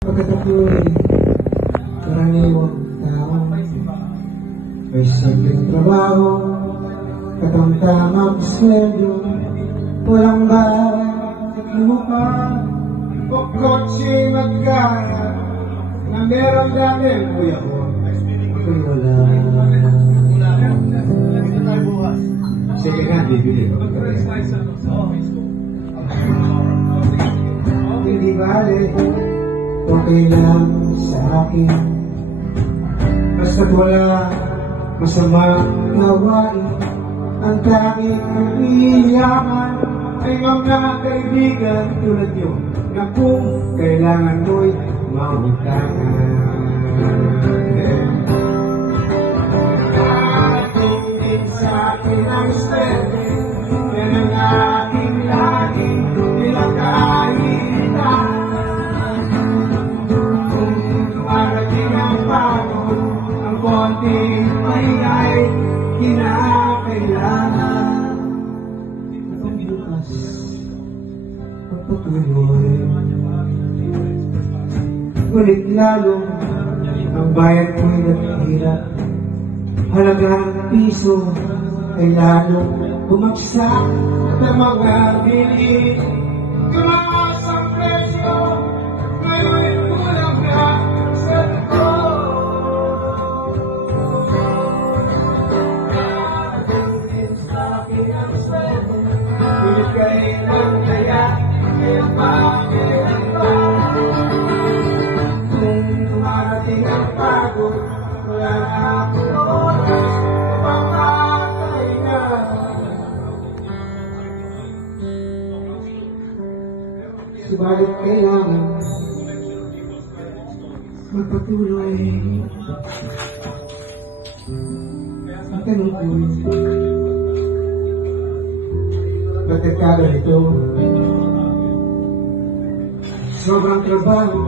Pagkat ako'y karaniwang tao, may simpleng trabaho, katamtamang sweldo, walang bahay at lupa, o kotseng at kaya, na meron dami, kuya ko, ako'y wala. Sige nga, bibili ko. Hindi bale, okay lang sa akin, basta't wala masamang gawain. Ang tanging iiyakan ay mga kaibigan tulad nyo, na kung kailangan mo'y mautangan. Ating sa akin ang swerte, yan ang aking laging pinakahihita. Ang konting pahinga ay kinakailangan. Ang bukas, pagpatuloy, ngunit lalong ang bayad ko'y naghihirap. Halagang piso ay lalong bumagsak at ang mga bili tumaas ang presyo. Ngayon kulang na sa ito. Ating sa akin ang sweldo, binigay ng kaya, kaya bakit ang ba? Kung dumarating ang pagod, wala na akong oras, papatay na. Subalit kailangan magpatuloy. Ang tanong ko, ba't nagkaganito? Sobrang trabaho